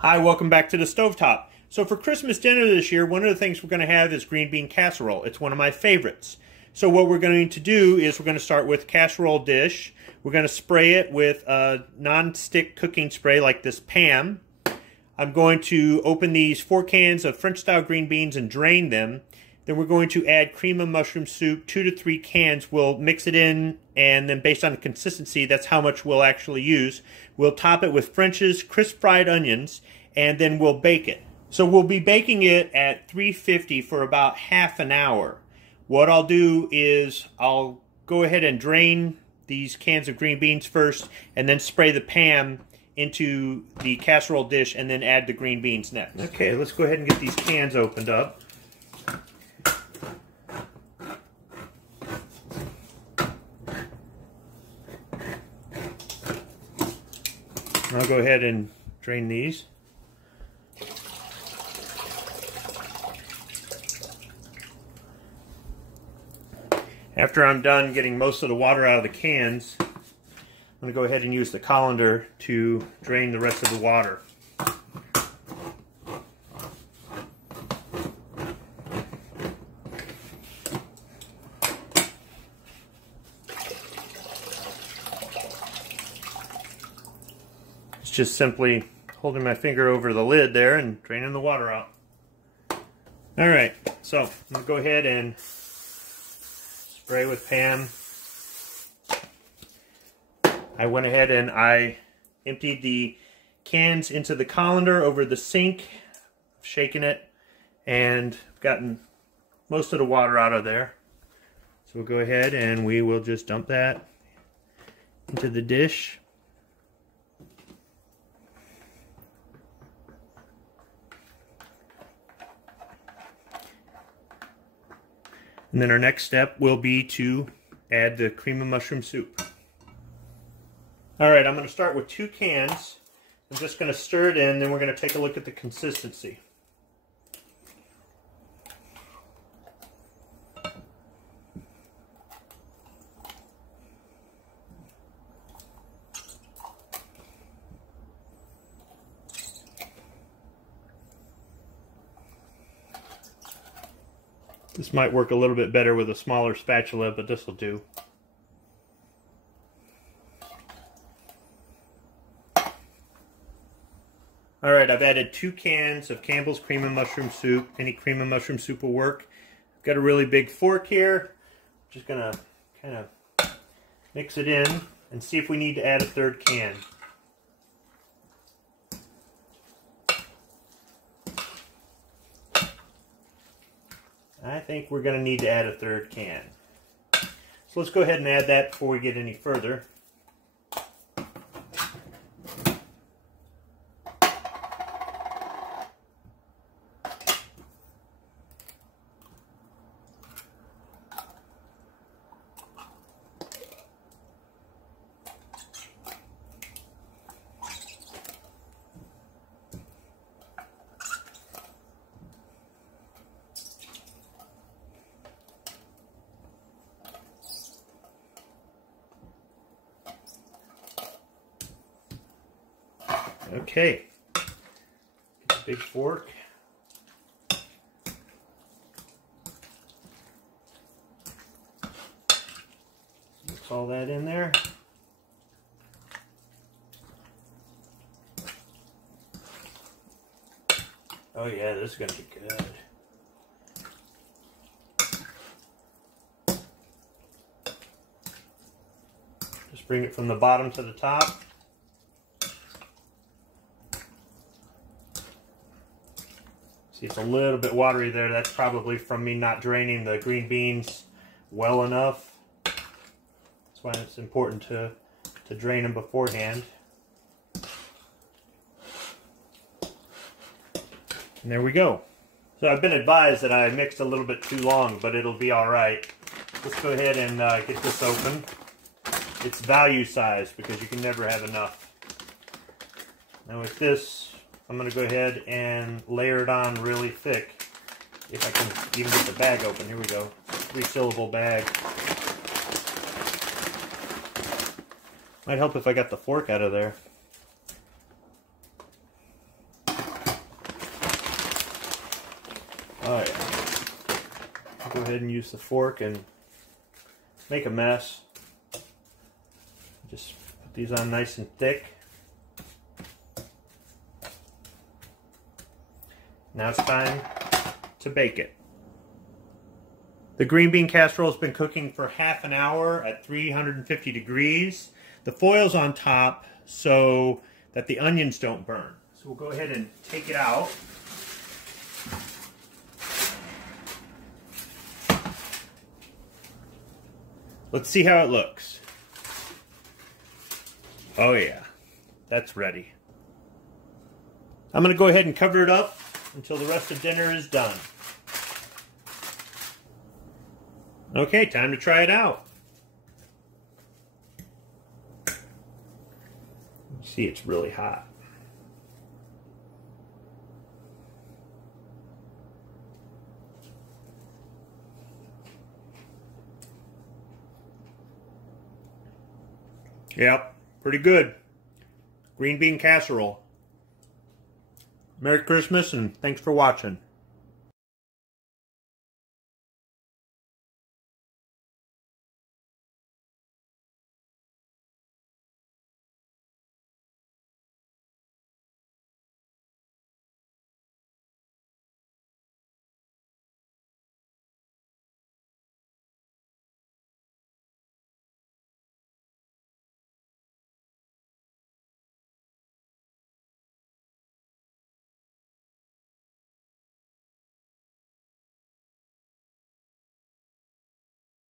Hi, welcome back to the Stovetop. So for Christmas dinner this year, one of the things we're going to have is green bean casserole. It's one of my favorites. So what we're going to do is we're going to start with casserole dish. We're going to spray it with a non-stick cooking spray like this Pam. I'm going to open these 4 cans of French-style green beans and drain them. Then we're going to add cream of mushroom soup, 2 to 3 cans. We'll mix it in, and then based on the consistency, that's how much we'll actually use. We'll top it with French's crisp fried onions, and then we'll bake it. So we'll be baking it at 350 for about half an hour. What I'll do is I'll go ahead and drain these cans of green beans first, and then spray the Pam into the casserole dish, and then add the green beans next. Okay, let's go ahead and get these cans opened up. I'll go ahead and drain these. After I'm done getting most of the water out of the cans, I'm going to go ahead and use the colander to drain the rest of the water. Just simply holding my finger over the lid there and draining the water out. Alright, so I'm going to go ahead and spray with Pam. I went ahead and I emptied the cans into the colander over the sink, shaking it, and gotten most of the water out of there. So we'll go ahead and we will just dump that into the dish. And then our next step will be to add the cream of mushroom soup. Alright, I'm going to start with 2 cans. I'm just going to stir it in, then we're going to take a look at the consistency. This might work a little bit better with a smaller spatula, but this will do. Alright, I've added 2 cans of Campbell's cream of mushroom soup. Any cream of mushroom soup will work. I've got a really big fork here. I'm just going to kind of mix it in and see if we need to add a 3rd can. I think we're going to need to add a 3rd can. So let's go ahead and add that before we get any further. Okay, get the big fork. Mix all that in there. Oh yeah, this is going to be good. Just bring it from the bottom to the top. See, it's a little bit watery there. That's probably from me not draining the green beans well enough. That's why it's important to drain them beforehand. And there we go. So I've been advised that I mixed a little bit too long, but it'll be alright. Let's go ahead and get this open. It's value size because you can never have enough. Now with this, I'm going to go ahead and layer it on really thick. If I can even get the bag open. Here we go. 3-syllable bag. Might help if I got the fork out of there. ahead and use the fork and make a mess. Just put these on nice and thick. Now it's time to bake it. The green bean casserole has been cooking for half an hour at 350 degrees. The foil's on top so that the onions don't burn. So we'll go ahead and take it out. Let's see how it looks. Oh yeah, that's ready. I'm going to go ahead and cover it up until the rest of dinner is done. Okay, time to try it out. See, it's really hot. Yep, pretty good. Green bean casserole. Merry Christmas and thanks for watching.